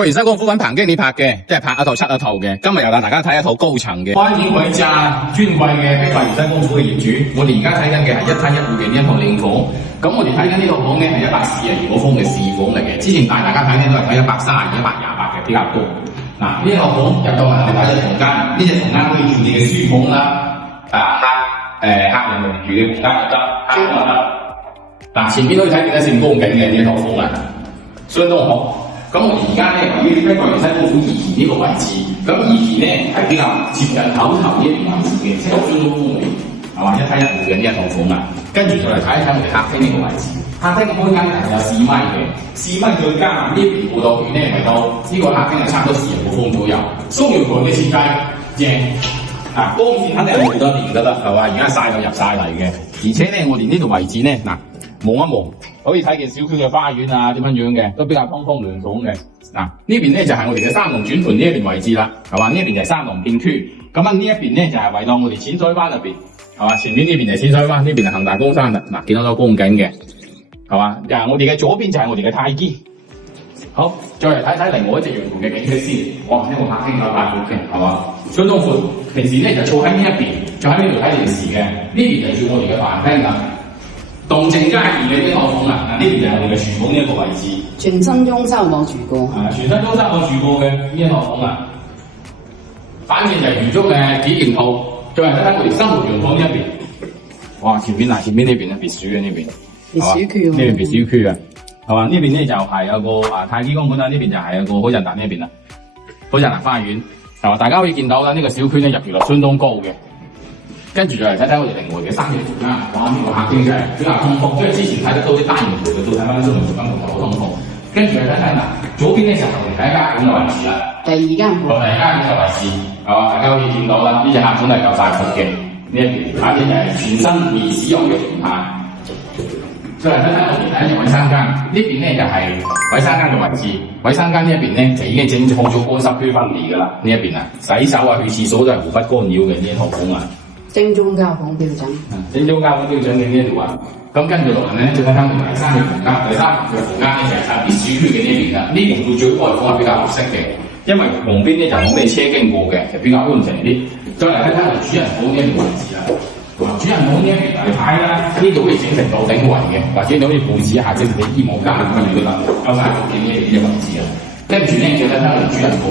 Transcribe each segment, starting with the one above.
個原生功夫揾彭經理拍嘅，即係拍一套出一套嘅。今日又帶大家睇一套高層嘅。歡迎回家，尊貴嘅碧桂原生功夫嘅業主，我哋而家睇緊嘅係一梯一戶嘅呢一套靚房。咁我哋睇緊呢套房咧係142嗰風嘅試房嚟嘅，之前帶大家睇咧都係睇132、128嘅比較多。嗱，呢一個房入到嚟，我哋睇隻房間，呢隻房間可以住你嘅書房啦，客人嚟住嘅房間又得，客房又得。嗱，前面可以睇見一線光景嘅呢一套房啊，相當好。咁我而家咧由於碧桂原生功夫二期呢個位置，咁二期咧係比較接近口頭呢一邊位置嘅，即係相當風味，係嘛？一梯一戶嘅呢一套房啊，跟住再嚟睇一睇我哋客廳呢個位置。客廳嘅開間係有4米嘅，4米再加呢邊過道圈咧嚟到呢個客廳係差唔多40個方左右。雙陽台嘅設計正，光線肯定係冇得連㗎啦，係嘛？而家曬到入晒嚟嘅，而且咧我哋呢度位置咧嗱。望一望，可以睇見小區嘅花園啊，點樣樣嘅，都比較通風涼爽嘅。嗱，呢邊咧就係我哋嘅三龍轉盤呢一邊位置啦，係嘛？呢一邊就係三龍片區，咁啊呢一邊咧就係圍到我哋淺水灣入邊，係嘛？前面呢邊就係淺水灣，呢邊係恒大高山啦。嗱，見到個光景嘅，係嘛？又係我哋嘅左邊就係我哋嘅太基。好，再嚟睇睇另外一隻陽台嘅景色先。哇，呢個客廳夠大嘅，係嘛？相當闊。平時咧就坐喺呢一邊，就喺呢度睇電視嘅。呢邊就住我哋嘅飯廳啦。動靜皆宜嘅呢套房啊，呢邊就係我哋嘅廚房呢一個位置。全新裝修冇住過。全新裝修我住過嘅呢一套房啊，反正就係如足嘅幾件套。再嚟睇睇我哋生活陽房呢一邊。哇，前邊呢邊啊，別墅嘅呢邊。別墅區喎。呢邊別墅區啊，係嘛？呢邊咧就係有個太基公館啦，呢邊就係有個海陣達呢一邊啦，海陣達花園係嘛？大家可以見到啦，呢個小區咧入住率相當高嘅。跟住再嚟睇睇我哋另外嘅3隻房間，哇！呢個客廳真係比較通風，即係之前睇得到啲單元戶嘅都睇翻中門房間好通風。跟住嚟睇睇嗱，左邊咧就係我哋第一間房嘅位置啦。第二間房嘅位置，係嘛？大家可以見到啦，呢隻客房係夠晒闊嘅，呢一邊反正就係全新未使用嘅形態。再嚟睇睇我哋第一隻衞生間，呢邊咧就係衞生間嘅位置。衞生間呢一邊咧就已經整好咗乾濕區分離㗎啦，呢一邊啊，洗手啊、去廁所都係互不干擾嘅呢一套房啊。精裝交房標準，精裝交房標準嘅呢一度啊，咁跟住落嚟咧，再睇翻我哋第三嘅房間，第三嘅房間咧就係別墅區嘅呢邊啦。呢邊到最外房係比較合適嘅，因為旁邊咧就冇咩車經過嘅，就比較安靜啲。再嚟睇睇我哋主人房呢一邊位置啦。主人房呢一邊嚟睇啦，呢度可以整成到頂圍嘅，或者你可以佈置一下，即係你衣帽間咁樣都得，夠晒條件呢邊嘅位置啊。跟住咧，再睇睇我哋主人房。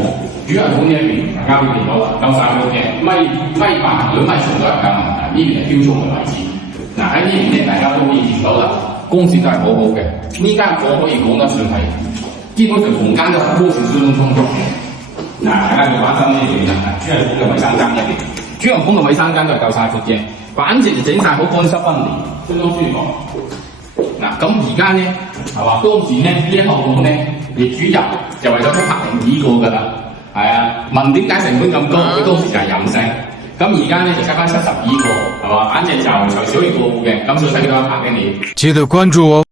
主人房呢一邊，大家會見到啦，夠晒嘅，米8、2米長都係唔夠問題。呢邊係標準嘅位置。嗱喺呢邊咧，大家都可以見到啦，光線都係好好嘅。呢間房可以講得算係，基本上房間都係光線相當充足嘅。嗱，大家要關心呢邊啦，主人房嘅衞生間一邊，主人房嘅衞生間都係夠晒闊嘅，反正就整晒好乾濕分離，相當舒服。嗱，咁而家咧係話當時咧呢一套房咧，業主入就為咗拍定呢個㗎啦。係啊，問點解成本咁高？佢當時就係任性。咁而家咧就加翻72個，係嘛？反正就隨小而過戶嘅，咁所以睇到一拍俾你。記得關注哦。